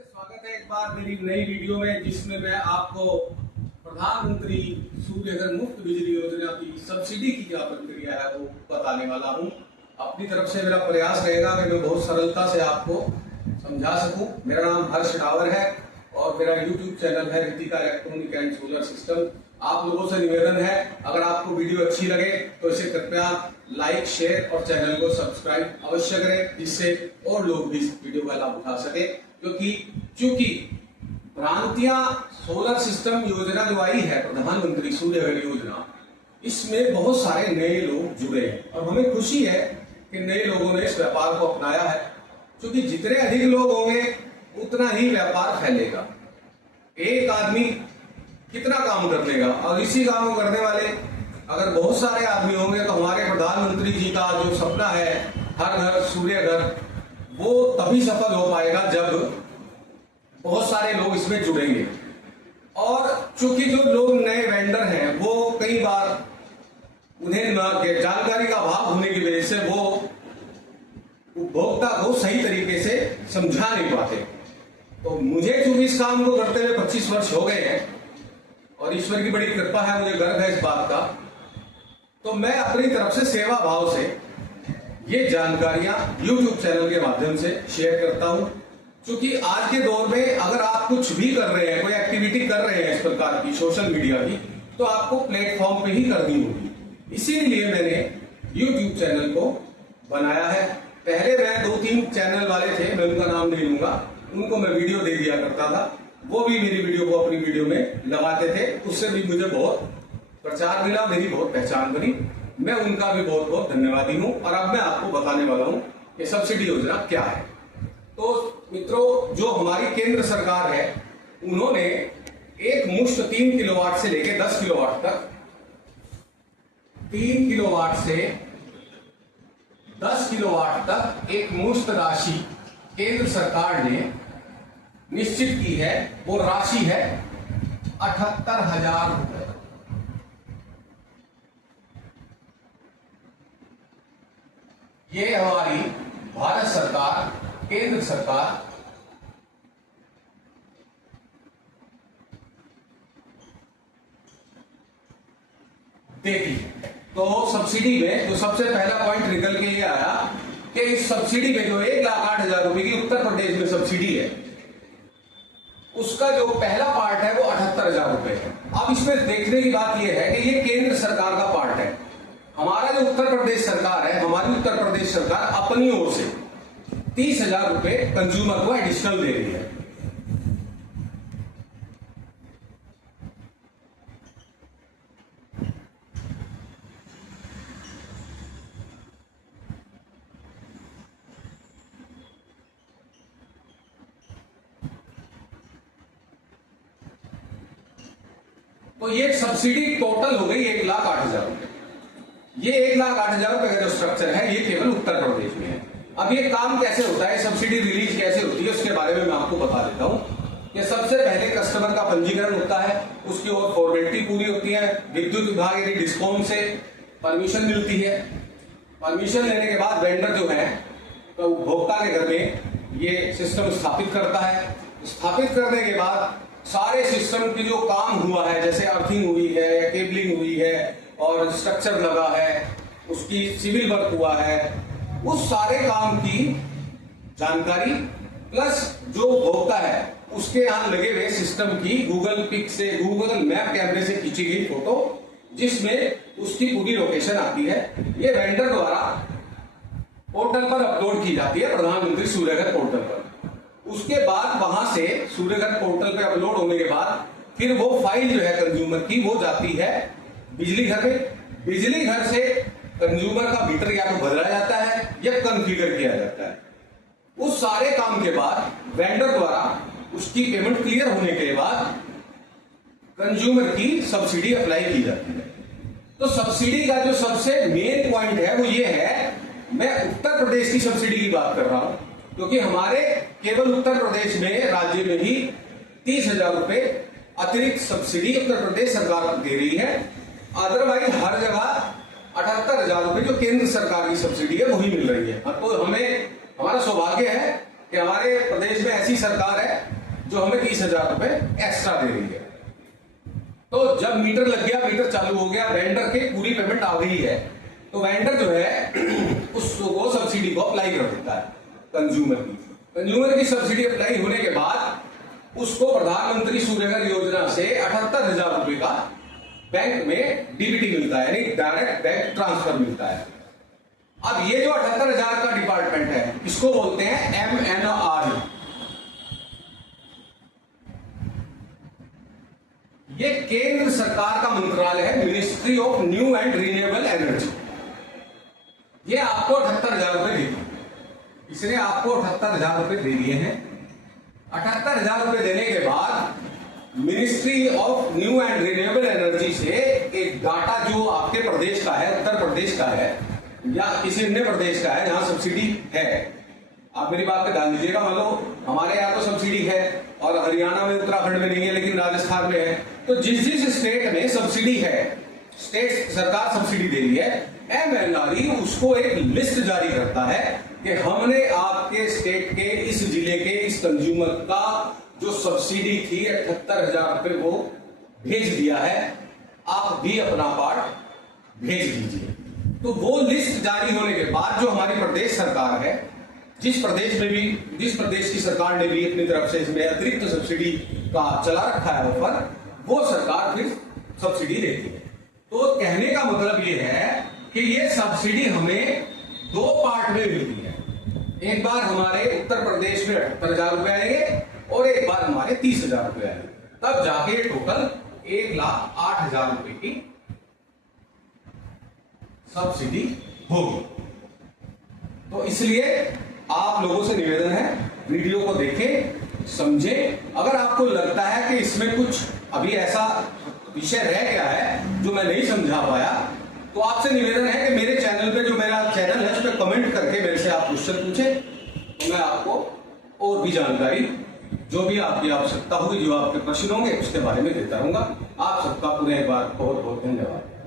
से स्वागत है एक बार मेरी नई वीडियो में, जिसमें मैं आपको प्रधानमंत्री सूर्यघर मुफ्त बिजली योजना की सब्सिडी की क्या प्रक्रिया है वो बताने वाला हूं। अपनी तरफ से मेरा प्रयास रहेगा कि मैं बहुत सरलता से आपको समझा सकूं। मेरा नाम हर्ष डावर है और मेरा YouTube चैनल है Ritika electronic and solar system. आप लोगों से निवेदन है, अगर आपको वीडियो अच्छी लगे तो इसे कृपया लाइक, शेयर और चैनल को सब्सक्राइब अवश्य करें, जिससे और लोग भी इस वीडियो का लाभ उठा सके। चूंकि भ्रांतियां सोलर सिस्टम योजना जो आई है, प्रधानमंत्री सूर्यघर योजना, इसमें बहुत सारे नए लोग जुड़े हैं और हमें खुशी है कि नए लोगों ने इस व्यापार को अपनाया है। क्योंकि जितने अधिक लोग होंगे उतना ही व्यापार फैलेगा। एक आदमी कितना काम कर लेगा, और इसी काम को करने वाले अगर बहुत सारे आदमी होंगे तो हमारे प्रधानमंत्री जी का जो सपना है हर घर सूर्य घर, वो तभी सफल हो पाएगा जब बहुत सारे लोग इसमें जुड़ेंगे। और चूंकि जो लोग नए वेंडर हैं वो कई बार उन्हें जानकारी का अभाव होने की वजह से वो उपभोक्ता को सही तरीके से समझा नहीं पाते। तो मुझे चूंकि इस काम को करते हुए 25 वर्ष हो गए हैं और ईश्वर की बड़ी कृपा है, मुझे गर्व है इस बात का, तो मैं अपनी तरफ से सेवा भाव से ये जानकारियां YouTube चैनल के माध्यम से शेयर करता हूं। क्योंकि आज के दौर में अगर आप कुछ भी कर रहे हैं, कोई एक्टिविटी कर रहे हैं इस प्रकार की सोशल मीडिया की, तो आपको प्लेटफॉर्म पे ही करनी होगी। इसीलिए मैंने YouTube चैनल को बनाया है। पहले मैं 2-3 चैनल वाले थे, मैं उनका नाम नहीं लूंगा, उनको मैं वीडियो दे दिया करता था, वो भी मेरी वीडियो को अपनी वीडियो में लगाते थे, उससे भी मुझे बहुत प्रचार मिला, मेरी बहुत पहचान बनी। मैं उनका भी बहुत बहुत धन्यवादी हूं। और अब मैं आपको बताने वाला हूं कि सब्सिडी योजना क्या है। तो मित्रों, जो हमारी केंद्र सरकार है उन्होंने एक मुश्त 3 किलोवाट से लेकर 10 किलोवाट तक, 3 किलोवाट से 10 किलोवाट तक एक मुश्त राशि केंद्र सरकार ने निश्चित की है। वो राशि है 78,000 रुपए। ये हमारी भारत सरकार, केंद्र सरकार देती है। तो सब्सिडी में जो सबसे पहला पॉइंट निकल के ये आया कि इस सब्सिडी में जो 1,08,000 रुपए की उत्तर प्रदेश में सब्सिडी है, उसका जो पहला पार्ट है वो 78,000 रुपए है। अब इसमें देखने की बात यह है कि ये केंद्र सरकार का पार्ट है। हमारा जो उत्तर प्रदेश सरकार है, हमारी उत्तर प्रदेश सरकार अपनी ओर से 30,000 रुपए कंज्यूमर को एडिशनल दे रही है। तो ये सब्सिडी टोटल हो गई 1,08,000 रुपए। ये 1,08,000 रुपए का जो स्ट्रक्चर है ये केवल उत्तर प्रदेश में है। अब ये काम कैसे होता है, सब्सिडी रिलीज कैसे होती है, उसके बारे में मैं आपको बता देता हूं। कि सबसे पहले कस्टमर का पंजीकरण होता है, उसकी और फॉर्मेलिटी पूरी होती है। विद्युत विभाग यानी डिस्कॉम से परमिशन मिलती है। परमिशन लेने के बाद वेंडर जो है तो उपभोक्ता के घर में ये सिस्टम स्थापित करता है। स्थापित करने के बाद सारे सिस्टम की जो काम हुआ है, जैसे अर्थिंग हुई है, केबलिंग हुई है और स्ट्रक्चर लगा है, उसकी सिविल वर्क हुआ है, उस सारे काम की जानकारी प्लस जो उपभोक्ता है उसके यहां लगे हुए सिस्टम की गूगल पिक से, गूगल मैप कैमरे से खींची गई फोटो, जिसमें उसकी पूरी लोकेशन आती है, ये वेंडर द्वारा पोर्टल पर अपलोड की जाती है, प्रधानमंत्री सूर्यघर पोर्टल पर। उसके बाद वहां से सूर्यघर पोर्टल पे अपलोड होने के बाद फिर वो फाइल जो है कंज्यूमर की वो जाती है बिजली घर में। बिजली घर से कंज्यूमर का मीटर या तो बदला जाता है या कॉन्फ़िगर किया जाता है। उस सारे काम के बाद वेंडर द्वारा उसकी पेमेंट क्लियर होने के बाद कंज्यूमर की सब्सिडी अप्लाई की जाती है। तो सब्सिडी का जो सबसे मेन पॉइंट है वो ये है, मैं उत्तर प्रदेश की सब्सिडी की बात कर रहा हूं, क्योंकि हमारे केवल उत्तर प्रदेश में राज्य में ही 30,000 रुपए अतिरिक्त सब्सिडी उत्तर प्रदेश सरकार दे रही है। अदरवाइज हर जगह 78,000 रुपए जो केंद्र सरकार की सब्सिडी है वही मिल रही है। तो हमें, हमारा सौभाग्य है कि हमारे प्रदेश में ऐसी सरकार है जो हमें 30,000 रुपए एक्स्ट्रा दे रही है। तो जब मीटर लग गया, मीटर चालू हो गया, वेंडर के पूरी पेमेंट आ गई है, तो वेंडर जो है उसको सब्सिडी को अप्लाई कर देता है कंज्यूमर की सब्सिडी अप्लाई होने के बाद उसको प्रधानमंत्री सूर्यघर योजना से 78,000 रुपए का बैंक में डीबीटी मिलता है, यानी डायरेक्ट बैंक ट्रांसफर मिलता है। अब ये जो 78,000 का डिपार्टमेंट है, इसको बोलते हैं MNRE। ये केंद्र सरकार का मंत्रालय है, ministry of new and renewable energy. ये आपको 78,000 रुपए देगी, इसने आपको 78,000 रुपए दे दिए हैं। 78,000 रुपए देने के बाद ministry of new and renewable energy से एक डाटा जो आपके प्रदेश का है, उत्तर प्रदेश का है या किसी अन्य प्रदेश का है जहां सब्सिडी है, आप मेरी बात पे ध्यान दीजिएगा। मान लो हमारे यहाँ तो सब्सिडी है और हरियाणा में, उत्तराखंड में नहीं है, लेकिन राजस्थान में है। तो जिस जिस स्टेट में सब्सिडी है, स्टेट सरकार सब्सिडी दे रही है, MNRE उसको एक लिस्ट जारी करता है कि हमने आपके स्टेट के इस जिले के इस कंज्यूमर का जो सब्सिडी थी 78,000 रुपए वो भेज दिया है, आप भी अपना पार्ट भेज दीजिए। तो वो लिस्ट जारी होने के बाद जो हमारी प्रदेश सरकार है, जिस प्रदेश की सरकार ने भी अपनी तरफ से इसमें अतिरिक्त सब्सिडी का चला रखा है ऑफर, वो सरकार फिर सब्सिडी देती है। तो कहने का मतलब ये है कि ये सब्सिडी हमें दो पार्ट में मिलती है। एक बार हमारे उत्तर प्रदेश में 78,000 रुपए आएंगे और एक बार हमारे 30,000 रुपए आएंगे, तब जाके टोटल 1,08,000 रुपए की सब्सिडी होगी। तो इसलिए आप लोगों से निवेदन है, वीडियो को देखें, समझें। अगर आपको लगता है कि इसमें कुछ अभी ऐसा विषय रह गया है जो मैं नहीं समझा पाया, तो आपसे निवेदन है कि मेरे चैनल पे, जो मेरा चैनल है, उस पर कमेंट करके मेरे से आप क्वेश्चन पूछें, तो मैं आपको और भी जानकारी जो भी आपकी आवश्यकता होगी, जो आपके प्रश्न होंगे, उसके बारे में देता रहूंगा। आप सबका पुनः एक बार बहुत बहुत धन्यवाद।